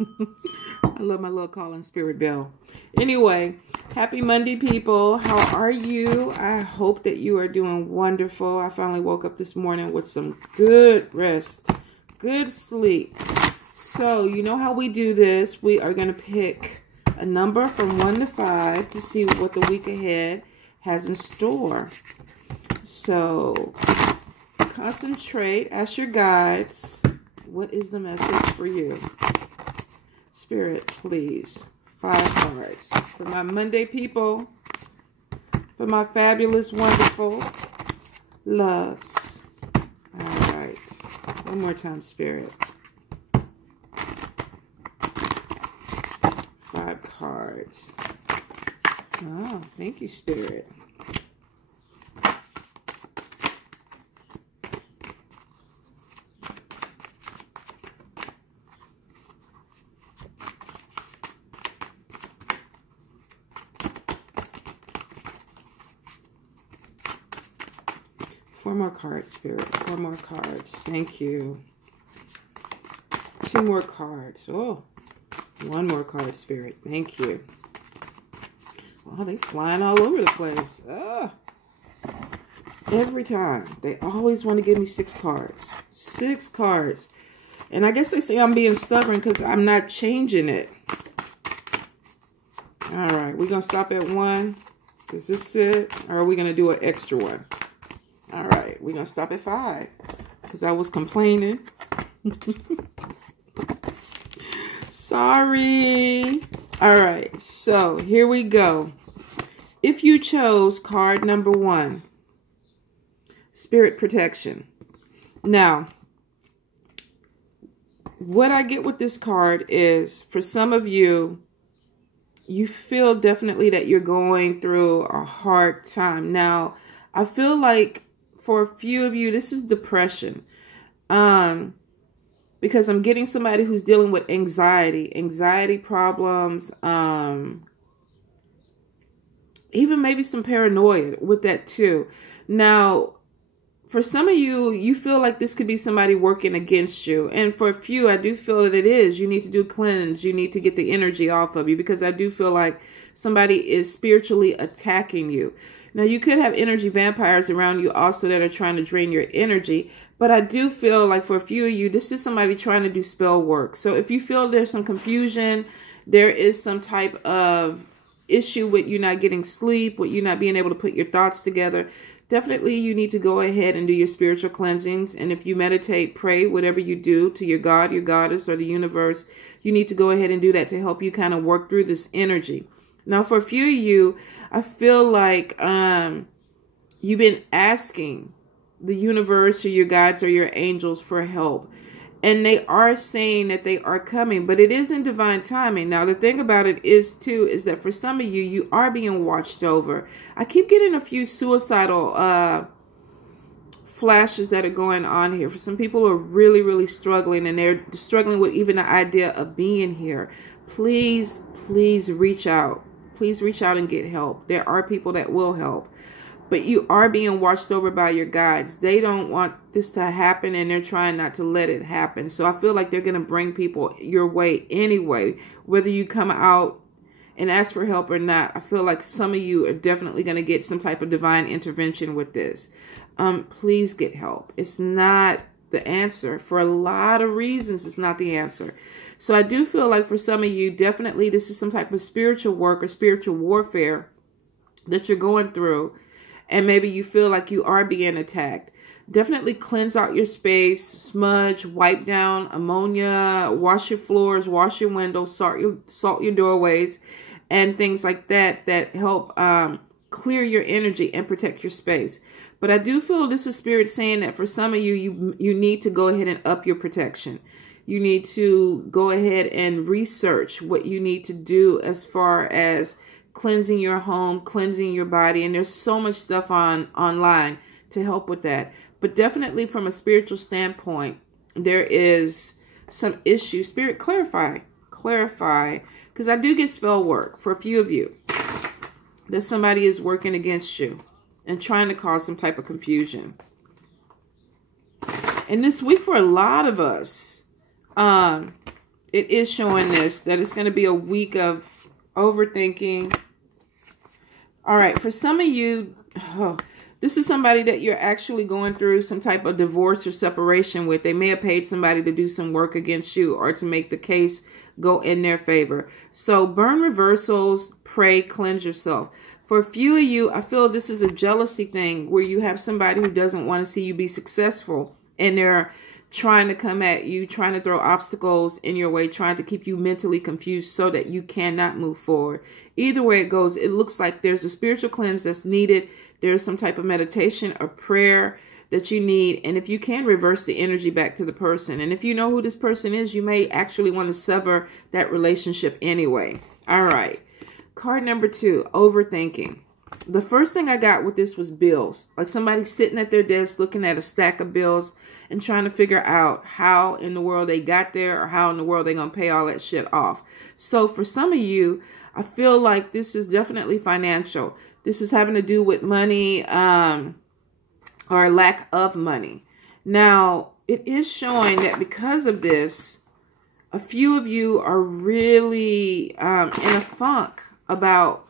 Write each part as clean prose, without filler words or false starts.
I love my little calling spirit bell. Anyway, happy Monday, people. How are you? I hope that you are doing wonderful. I finally woke up this morning with some good rest, good sleep. So, you know how we do this. We are going to pick a number from 1 to 5 to see what the week ahead has in store. So, concentrate, ask your guides, what is the message for you? Spirit, please. 5 cards. For my Monday people, for my fabulous, wonderful loves. All right. One more time, Spirit. 5 cards. Oh, thank you, Spirit. Four more cards, Spirit. 4 more cards. Thank you. 2 more cards. Oh, 1 more card, Spirit. Thank you. Oh, they flying all over the place. Oh. Every time. They always want to give me 6 cards. 6 cards. And I guess they say I'm being stubborn because I'm not changing it. All right. We're going to stop at 1. Is this it? Or are we going to do an extra one? All right, we're going to stop at 5 because I was complaining. Sorry. All right, so here we go. If you chose card number 1, Spirit Protection. Now, what I get with this card is, for some of you, you feel definitely that you're going through a hard time. Now, I feel like for a few of you, this is depression. Because I'm getting somebody who's dealing with anxiety problems, even maybe some paranoia with that too. Now, for some of you, you feel like this could be somebody working against you. And for a few, I do feel that it is. You need to do cleanse. You need to get the energy off of you, because I do feel like somebody is spiritually attacking you. Now, you could have energy vampires around you also that are trying to drain your energy. But I do feel like for a few of you, this is somebody trying to do spell work. So if you feel there's some confusion, there is some type of issue with you not getting sleep, with you not being able to put your thoughts together, definitely you need to go ahead and do your spiritual cleansings. And if you meditate, pray, whatever you do to your God, your goddess, or the universe, you need to go ahead and do that to help you kind of work through this energy. Now, for a few of you, I feel like you've been asking the universe or your guides or your angels for help. And they are saying that they are coming, but it is in divine timing. Now, the thing about it is, too, is that for some of you, you are being watched over. I keep getting a few suicidal flashes that are going on here. For some people who are really, really struggling, and they're struggling with even the idea of being here. Please, please reach out. Please reach out and get help. There are people that will help. But you are being watched over by your guides. They don't want this to happen, and they're trying not to let it happen. So I feel like they're going to bring people your way anyway, whether you come out and ask for help or not. I feel like some of you are definitely going to get some type of divine intervention with this. Please get help. It's not the answer. For a lot of reasons, it's not the answer. So I do feel like for some of you, definitely this is some type of spiritual work or spiritual warfare that you're going through. And maybe you feel like you are being attacked. Definitely cleanse out your space, smudge, wipe down ammonia, wash your floors, wash your windows, salt your doorways, and things like that that help clear your energy and protect your space. But I do feel this is Spirit saying that for some of you, you need to go ahead and up your protection. You need to go ahead and research what you need to do as far as cleansing your home, cleansing your body. And there's so much stuff online to help with that. But definitely from a spiritual standpoint, there is some issues. Spirit, clarify. Because I do get spell work for a few of you. That somebody is working against you and trying to cause some type of confusion. And this week for a lot of us, it is showing this, that it's going to be a week of overthinking. All right, for some of you, this is somebody that you're actually going through some type of divorce or separation with. They may have paid somebody to do some work against you or to make the case go in their favor. So burn reversals, pray, cleanse yourself. For a few of you, I feel this is a jealousy thing where you have somebody who doesn't want to see you be successful, and they're trying to come at you, trying to throw obstacles in your way, trying to keep you mentally confused so that you cannot move forward. Either way it goes, it looks like there's a spiritual cleanse that's needed. There's some type of meditation or prayer that you need. And if you can, reverse the energy back to the person. And if you know who this person is, you may actually want to sever that relationship anyway. All right. Card number 2, overthinking. The first thing I got with this was bills. Like somebody sitting at their desk looking at a stack of bills and trying to figure out how in the world they got there or how in the world they're going to pay all that shit off. So for some of you, I feel like this is definitely financial. This is having to do with money or lack of money. Now, it is showing that because of this, a few of you are really in a funk about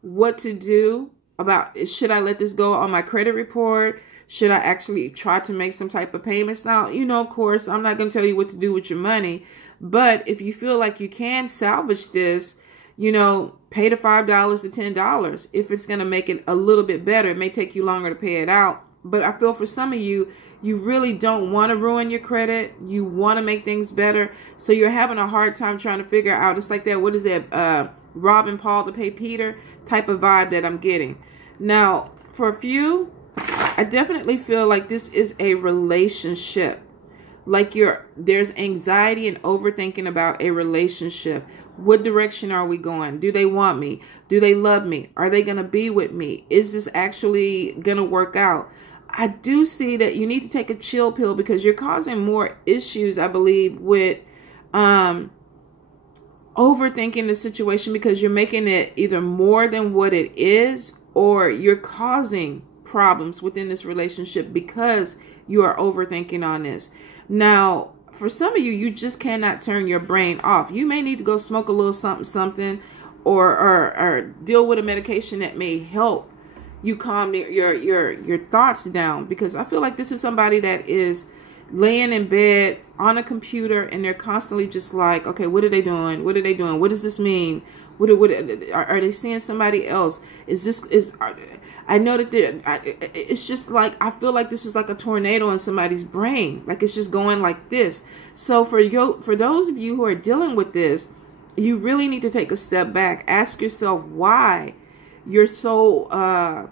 what to do, about should I let this go on my credit report? Should I actually try to make some type of payments? Now, you know, of course, I'm not going to tell you what to do with your money, but if you feel like you can salvage this, you know, pay the $5 to $10. If it's going to make it a little bit better, it may take you longer to pay it out. But I feel for some of you, you really don't want to ruin your credit. You want to make things better. So you're having a hard time trying to figure out. It's like that, what is that, robbing Paul to pay Peter type of vibe that I'm getting. Now, for a few, I definitely feel like this is a relationship. Like there's anxiety and overthinking about a relationship. What direction are we going? Do they want me? Do they love me? Are they going to be with me? Is this actually going to work out? I do see that you need to take a chill pill because you're causing more issues, I believe, with overthinking the situation because you're making it either more than what it is or you're causing problems within this relationship because you are overthinking on this. Now, for some of you, you just cannot turn your brain off. You may need to go smoke a little something or deal with a medication that may help you calm your thoughts down, because I feel like this is somebody that is laying in bed on a computer and they're constantly just like, okay, what are they doing? What are they doing? What does this mean? What are they seeing somebody else? I know that it's just like, I feel like this is like a tornado in somebody's brain. Like it's just going like this. So for those of you who are dealing with this, you really need to take a step back. Ask yourself why you're so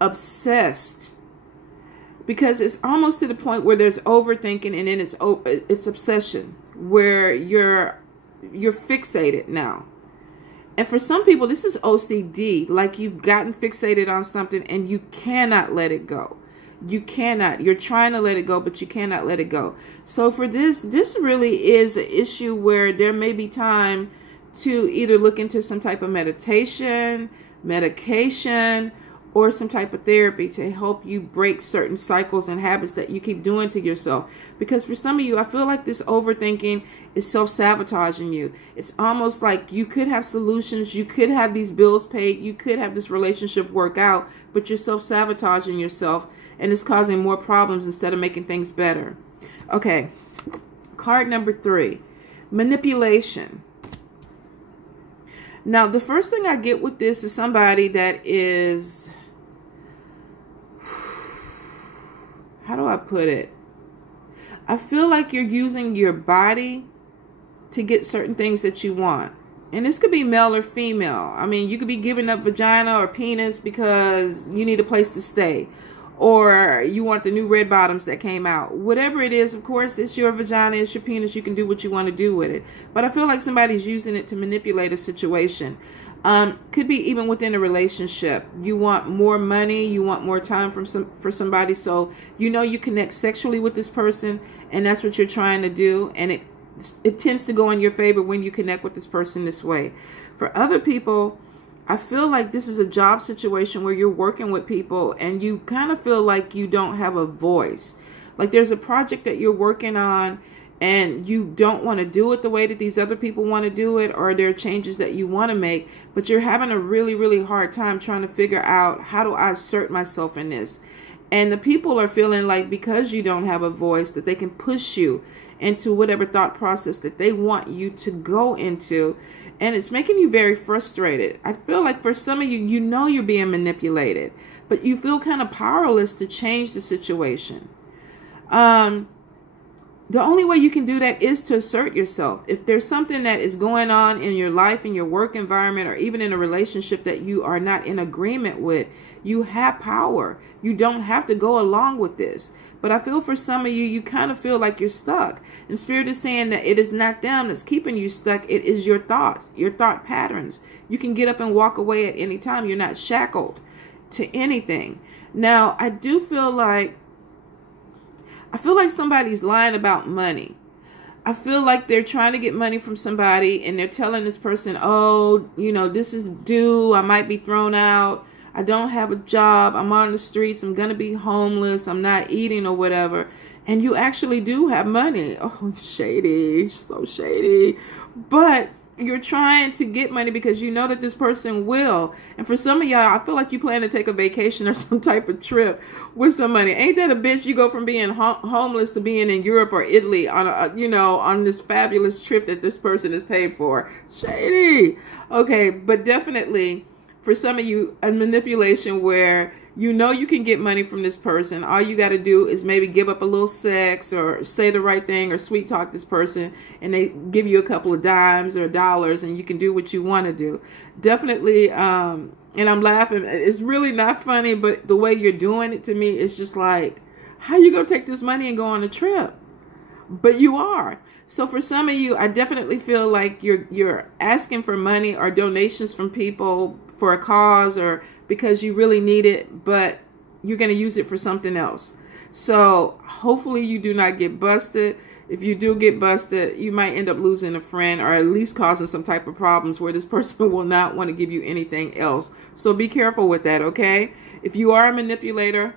obsessed. Because it's almost to the point where there's overthinking and then it's obsession, where you're fixated now. And for some people, this is OCD, like you've gotten fixated on something and you cannot let it go. You cannot. You're trying to let it go, but you cannot let it go. So for this really is an issue where there may be time to either look into some type of meditation, medication, or some type of therapy to help you break certain cycles and habits that you keep doing to yourself. Because for some of you, I feel like this overthinking is self-sabotaging you. It's almost like you could have solutions, you could have these bills paid, you could have this relationship work out, but you're self-sabotaging yourself and it's causing more problems instead of making things better. Okay, card number 3, manipulation. Now, the first thing I get with this is somebody that is, how do I put it? I feel like you're using your body to get certain things that you want. And this could be male or female. I mean, you could be giving up vagina or penis because you need a place to stay. Or you want the new red bottoms that came out. Whatever it is, of course, it's your vagina, it's your penis. You can do what you want to do with it. But I feel like somebody's using it to manipulate a situation. Could be even within a relationship. You want more money, you want more time for somebody. So you know you connect sexually with this person, and that's what you're trying to do. And it tends to go in your favor when you connect with this person this way. For other people, I feel like this is a job situation where you're working with people and you kind of feel like you don't have a voice. Like there's a project that you're working on and you don't want to do it the way that these other people want to do it, or there are changes that you want to make, but you're having a really, really hard time trying to figure out, how do I assert myself in this? And the people are feeling like, because you don't have a voice, that they can push you into whatever thought process that they want you to go into. And it's making you very frustrated. I feel like for some of you, you know you're being manipulated, but you feel kind of powerless to change the situation. The only way you can do that is to assert yourself. If there's something that is going on in your life, in your work environment, or even in a relationship that you are not in agreement with, you have power. You don't have to go along with this. But I feel for some of you, you kind of feel like you're stuck. And Spirit is saying that it is not them that's keeping you stuck. It is your thoughts, your thought patterns. You can get up and walk away at any time. You're not shackled to anything. Now, I feel like somebody's lying about money. I feel like they're trying to get money from somebody, and they're telling this person, oh, this is due. I might be thrown out. I don't have a job. I'm on the streets. I'm going to be homeless. I'm not eating or whatever. And you actually do have money. Oh, shady. So shady. But you're trying to get money because you know that this person will. And for some of y'all, I feel like you plan to take a vacation or some type of trip with some money. Ain't that a bitch? You go from being homeless to being in Europe or Italy on on this fabulous trip that this person is paid for. Shady. Okay, but definitely for some of you, a manipulation where you can get money from this person. All you got to do is maybe give up a little sex, or say the right thing, or sweet talk this person, and they give you a couple of dimes or dollars, and you can do what you want to do. Definitely, and I'm laughing. It's really not funny, but the way you're doing it to me is just like, how you gonna take this money and go on a trip? But you are. So for some of you, I definitely feel like you're asking for money or donations from people for a cause, or because you really need it, but you're going to use it for something else. So hopefully you do not get busted. If you do get busted, you might end up losing a friend, or at least causing some type of problems where this person will not want to give you anything else. So be careful with that, okay? If you are a manipulator,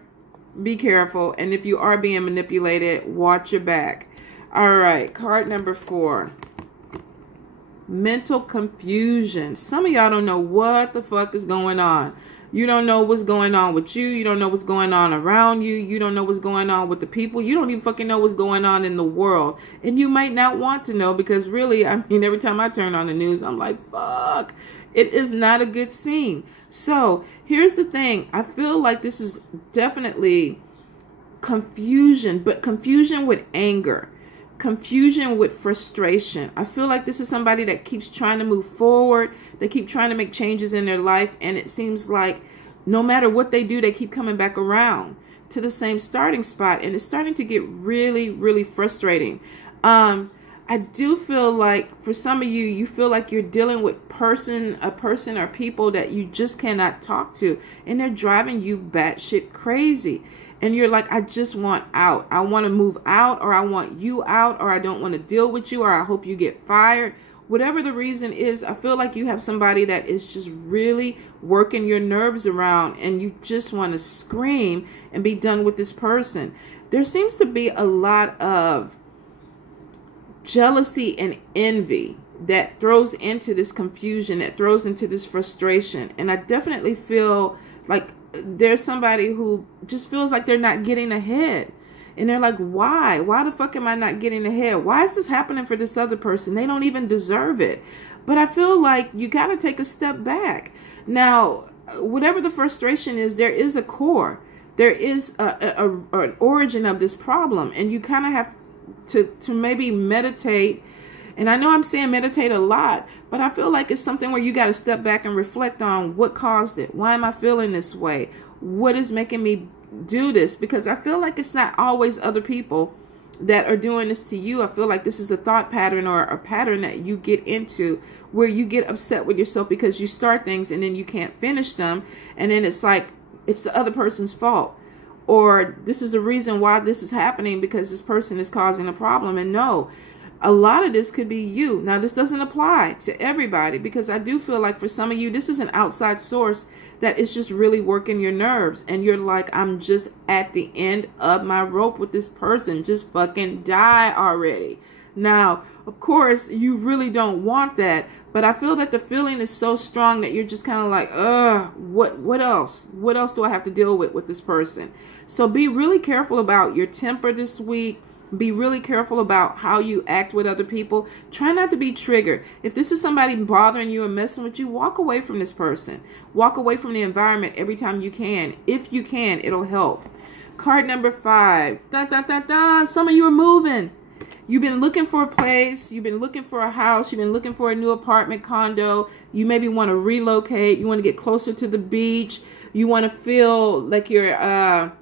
be careful. And if you are being manipulated, watch your back. All right, card number 4. Mental confusion. Some of y'all don't know what the fuck is going on. You don't know what's going on with you. You don't know what's going on around you. You don't know what's going on with the people. You don't even fucking know what's going on in the world. And you might not want to know, because really, every time I turn on the news, I'm like, fuck. It is not a good scene. So here's the thing. I feel like this is definitely confusion, but confusion with anger. Confusion with frustration. I feel like this is somebody that keeps trying to move forward. They keep trying to make changes in their life, and it seems like no matter what they do, they keep coming back around to the same starting spot, and it's starting to get really, really frustrating. I do feel like for some of you, you feel like you're dealing with a person or people that you just cannot talk to, and they're driving you batshit crazy. And you're like, I just want out. I want to move out, or I want you out, or I don't want to deal with you, or I hope you get fired. Whatever the reason is, I feel like you have somebody that is just really working your nerves around, and you just want to scream and be done with this person. There seems to be a lot of jealousy and envy that throws into this confusion, that throws into this frustration. And I definitely feel like there's somebody who just feels like they're not getting ahead. And they're like, why? Why the fuck am I not getting ahead? Why is this happening for this other person? They don't even deserve it. But I feel like you got to take a step back. Now, whatever the frustration is, there is a core. There is an origin of this problem. And you kind of have to maybe meditate. And I know I'm saying meditate a lot, but I feel like it's something where you got to step back and reflect on what caused it. Why am I feeling this way? What is making me do this? Because I feel like it's not always other people that are doing this to you. I feel like this is a thought pattern, or a pattern that you get into, where you get upset with yourself because you start things and then you can't finish them. And then it's like, it's the other person's fault. Or this is the reason why this is happening, because this person is causing a problem. And no, a lot of this could be you. Now, this doesn't apply to everybody, because I do feel like for some of you, this is an outside source that is just really working your nerves. And you're like, I'm just at the end of my rope with this person. Just fucking die already. Now, of course, you really don't want that, but I feel that the feeling is so strong that you're just kind of like, what else? What else do I have to deal with this person? So be really careful about your temper this week. Be really careful about how you act with other people. Try not to be triggered. If this is somebody bothering you and messing with you, walk away from this person. Walk away from the environment every time you can. If you can, it'll help. Card number 5. Dun, dun, dun, dun. Some of you are moving. You've been looking for a place. You've been looking for a house. You've been looking for a new apartment, condo. You maybe want to relocate. You want to get closer to the beach. You want to feel like you're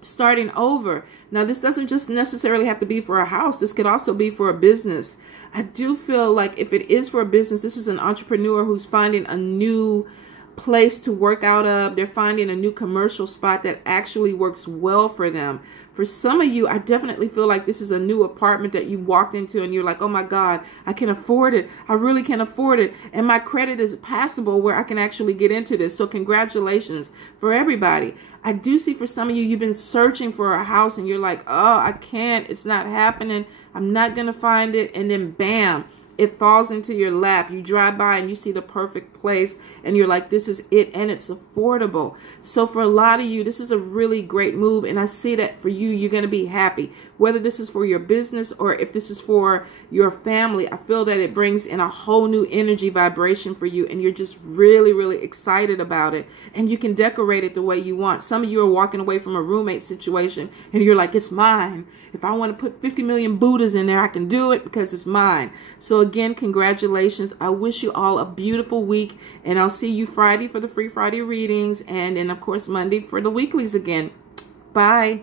starting over. Now, this doesn't just necessarily have to be for a house. This could also be for a business. I do feel like if it is for a business, this is an entrepreneur who's finding a new place to work out of. They're finding a new commercial spot that actually works well for them. For some of you, I definitely feel like this is a new apartment that you walked into and you're like, oh my God, I can afford it. I really can afford it. And my credit is passable where I can actually get into this. So congratulations for everybody. I do see for some of you, you've been searching for a house and you're like, oh, I can't. It's not happening. I'm not going to find it. And then bam, it falls into your lap. You drive by and you see the perfect place and you're like, this is it, and it's affordable. So for a lot of you, this is a really great move, and I see that for you, you're going to be happy. Whether this is for your business or if this is for your family, I feel that it brings in a whole new energy vibration for you, and you're just really, really excited about it, and you can decorate it the way you want. Some of you are walking away from a roommate situation and you're like, it's mine. If I want to put 50 million Buddhas in there, I can do it because it's mine. So again, congratulations. I wish you all a beautiful week, and I'll see you Friday for the Free Friday readings, and then of course Monday for the weeklies again. Bye.